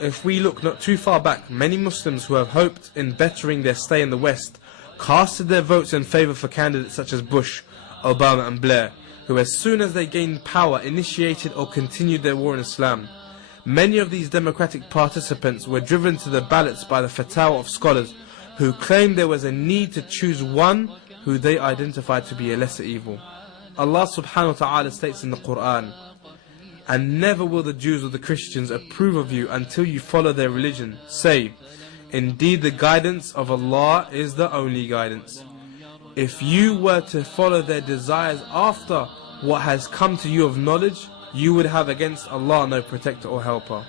If we look not too far back, many Muslims who have hoped in bettering their stay in the West casted their votes in favour for candidates such as Bush, Obama and Blair, who as soon as they gained power initiated or continued their war in Islam. Many of these democratic participants were driven to the ballots by the fatwa of scholars who claimed there was a need to choose one who they identified to be a lesser evil. Allah subhanahu wa ta'ala states in the Quran, "And never will the Jews or the Christians approve of you until you follow their religion. Say, indeed the guidance of Allah is the only guidance. If you were to follow their desires after what has come to you of knowledge, you would have against Allah no protector or helper.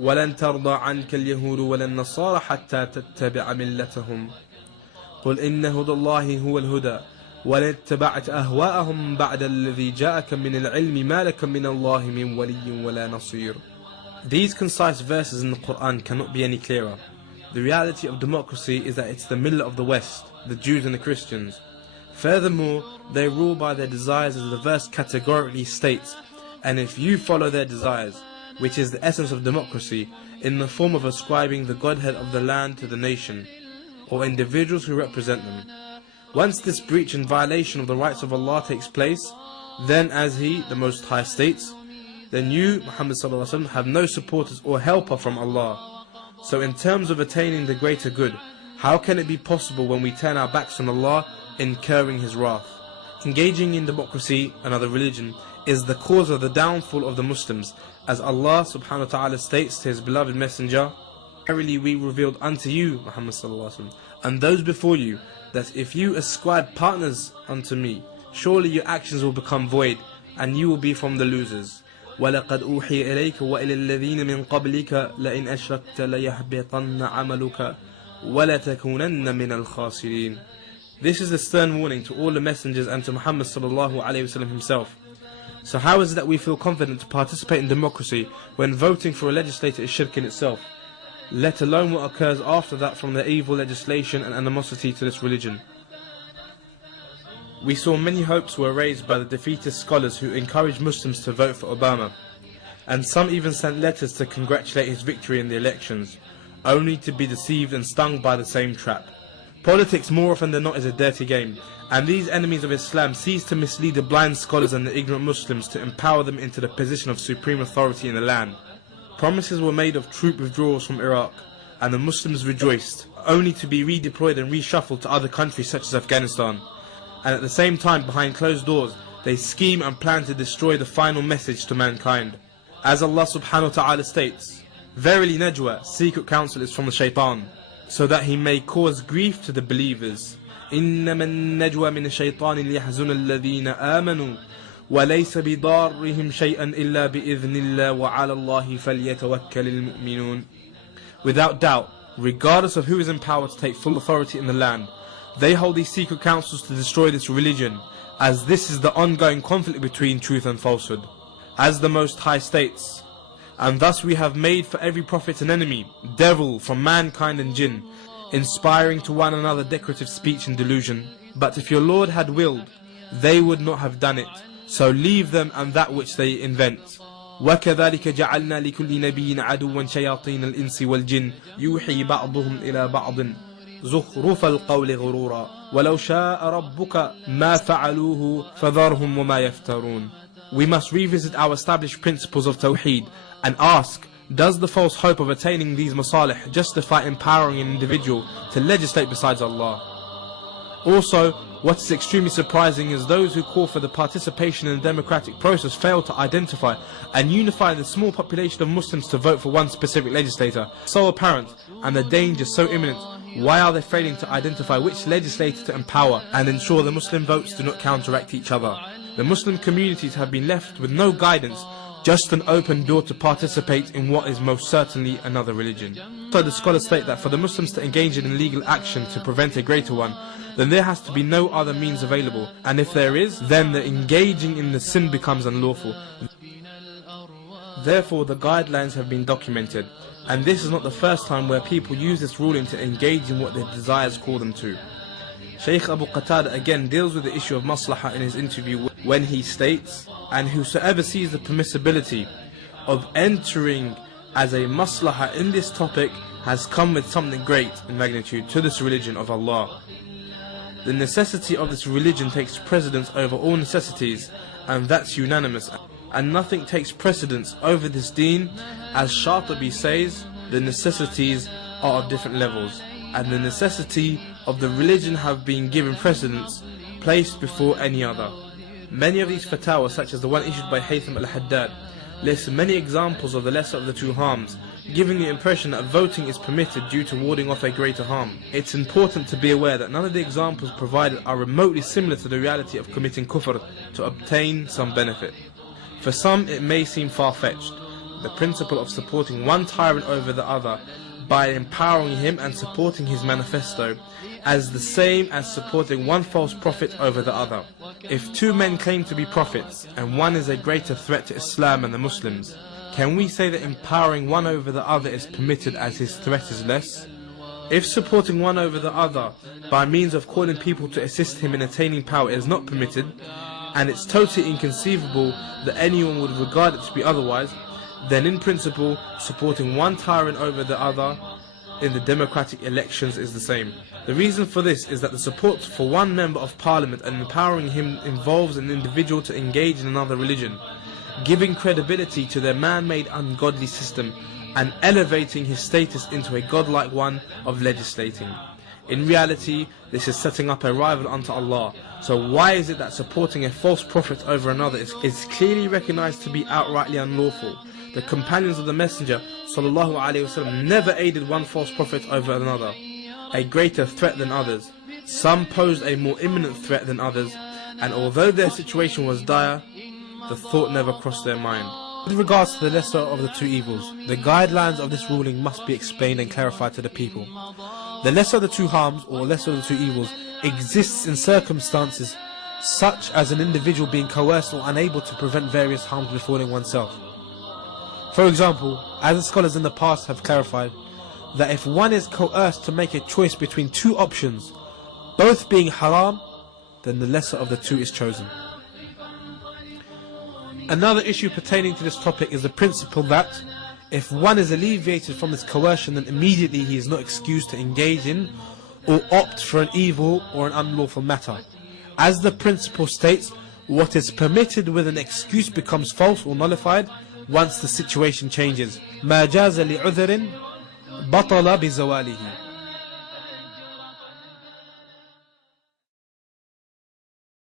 وَلَن تَرْضَى عَنْكَ الْيَهُودُ وَلَا النَّصَارَى حَتَّى تَتَّبِعَ مِلَّتَهُمْ قُلْ إِنَّ هُدَى اللَّهِ هُوَ الْهُدَى وَلَنِ اتَّبَعْتَ أَهْوَاءَهُمْ بَعْدَ الَّذِي جَاءَكَ مِنَ الْعِلْمِ مَا لَكَ مِنَ اللَّهِ مِنْ وَلِيٍّ وَلَا نَصِيرٍ." These concise verses in the Quran cannot be any clearer. The reality of democracy is that it's the millah of the West, the Jews and the Christians. Furthermore, they rule by their desires as the verse categorically states, and if you follow their desires, which is the essence of democracy, in the form of ascribing the godhead of the land to the nation, or individuals who represent them. Once this breach and violation of the rights of Allah takes place, then as He, the Most High, states, then you, Muhammad sallallahu alaihi wasallam, have no supporters or helper from Allah. So in terms of attaining the greater good, how can it be possible when we turn our backs on Allah, incurring His wrath? Engaging in democracy, another religion, is the cause of the downfall of the Muslims, as Allah subhanahu wa ta'ala states to His beloved messenger, "Verily we revealed unto you, Muhammad sallallahu alaihi wasallam, and those before you, that if you ascribe partners unto me, surely your actions will become void, and you will be from the losers. وَلَقَدْ أُوحِيَ إِلَيْكَ وَإِلَى الَّذِينَ مِنْ قَبْلِكَ لَإِنْ أَشْرَكْتَ لَيَحْبِطَنَّ عَمَلُكَ وَلَتَكُونَنَّ مِنَ الْخَاسِرِينَ." This is a stern warning to all the messengers and to Muhammad sallallahu alaihi wasallam himself. So how is it that we feel confident to participate in democracy when voting for a legislator is shirk in itself, let alone what occurs after that from the evil legislation and animosity to this religion? We saw many hopes were raised by the defeatist scholars who encouraged Muslims to vote for Obama, and some even sent letters to congratulate his victory in the elections, only to be deceived and stung by the same trap. Politics more often than not is a dirty game, and these enemies of Islam seize to mislead the blind scholars and the ignorant Muslims to empower them into the position of supreme authority in the land. Promises were made of troop withdrawals from Iraq, and the Muslims rejoiced, only to be redeployed and reshuffled to other countries such as Afghanistan. And at the same time, behind closed doors, they scheme and plan to destroy the final message to mankind. As Allah subhanahu wa ta'ala states, "Verily Najwa, secret counsel is from the shaitan, so that he may cause grief to the believers. إِنَّمَا النَّجْوَى مِنَ الشَّيْطَانِ لِيَحْزُنَ الَّذِينَ آمَنُوا وَلَيْسَ بِضَارِّهِمْ شَيْئًا إِلَّا بِإِذْنِ اللَّهِ وَعَلَى اللَّهِ فَلْيَتَوَكَّلِ الْمُؤْمِنُونَ." Without doubt, regardless of who is in power to take full authority in the land, they hold these secret councils to destroy this religion, as this is the ongoing conflict between truth and falsehood. As the Most High states, "And thus we have made for every prophet an enemy, devil from mankind and jinn, inspiring to one another decorative speech and delusion. But if your Lord had willed, they would not have done it, so leave them and that which they invent. وَكَذَلِكَ جَعَلْنَا لِكُلِّ نَبِيٍّ عَدُوًّا شَيَاطِينَ الْإِنسِ وَالْجِنِّ يُوحِي بَعْضُهُمْ إِلَى بَعْضٍ زُخْرُفَ الْقَوْلِ غُرُورًا وَلَوْ شَاءَ رَبُّكَ مَا فَعَلُوهُ فَذَرْهُمْ وَمَا يَفْتَرُونَ." We must revisit our established principles of Tawheed and ask, does the false hope of attaining these masalih justify empowering an individual to legislate besides Allah? Also, what is extremely surprising is those who call for the participation in the democratic process fail to identify and unify the small population of Muslims to vote for one specific legislator. So apparent, and the danger so imminent, why are they failing to identify which legislator to empower and ensure the Muslim votes do not counteract each other? The Muslim communities have been left with no guidance, just an open door to participate in what is most certainly another religion. So the scholars state that for the Muslims to engage in legal action to prevent a greater one, then there has to be no other means available, and if there is, then the engaging in the sin becomes unlawful. Therefore the guidelines have been documented, and this is not the first time where people use this ruling to engage in what their desires call them to. Shaykh Abu Qatada again deals with the issue of maslahah in his interview when he states, "And whosoever sees the permissibility of entering as a maslahah in this topic has come with something great in magnitude to this religion of Allah. The necessity of this religion takes precedence over all necessities, and that's unanimous, and nothing takes precedence over this deen. As Shatibi says, the necessities are of different levels, and the necessity of the religion have been given precedence, placed before any other. Many of these fatwas, such as the one issued by Haytham al-Haddad, list many examples of the lesser of the two harms, giving the impression that voting is permitted due to warding off a greater harm. It's important to be aware that none of the examples provided are remotely similar to the reality of committing kufr to obtain some benefit. For some it may seem far-fetched, the principle of supporting one tyrant over the other by empowering him and supporting his manifesto as the same as supporting one false prophet over the other. If two men claim to be prophets and one is a greater threat to Islam and the Muslims, can we say that empowering one over the other is permitted as his threat is less? If supporting one over the other by means of calling people to assist him in attaining power is not permitted, and it's totally inconceivable that anyone would regard it to be otherwise, then in principle, supporting one tyrant over the other in the democratic elections is the same. The reason for this is that the support for one member of parliament and empowering him involves an individual to engage in another religion, giving credibility to their man-made ungodly system and elevating his status into a godlike one of legislating. In reality, this is setting up a rival unto Allah. So why is it that supporting a false prophet over another is clearly recognized to be outrightly unlawful? The companions of the Messenger ﷺ never aided one false prophet over another, a greater threat than others. Some posed a more imminent threat than others, and although their situation was dire, the thought never crossed their mind. With regards to the lesser of the two evils, the guidelines of this ruling must be explained and clarified to the people. The lesser of the two harms, or lesser of the two evils, exists in circumstances such as an individual being coerced or unable to prevent various harms befalling oneself. For example, as the scholars in the past have clarified, that if one is coerced to make a choice between two options, both being haram, then the lesser of the two is chosen. Another issue pertaining to this topic is the principle that if one is alleviated from this coercion, then immediately he is not excused to engage in or opt for an evil or an unlawful matter. As the principle states, what is permitted with an excuse becomes false or nullified once the situation changes. مَا جَازَ لِعُذْرٍ بَطَلَ بِزَوَالِهِ.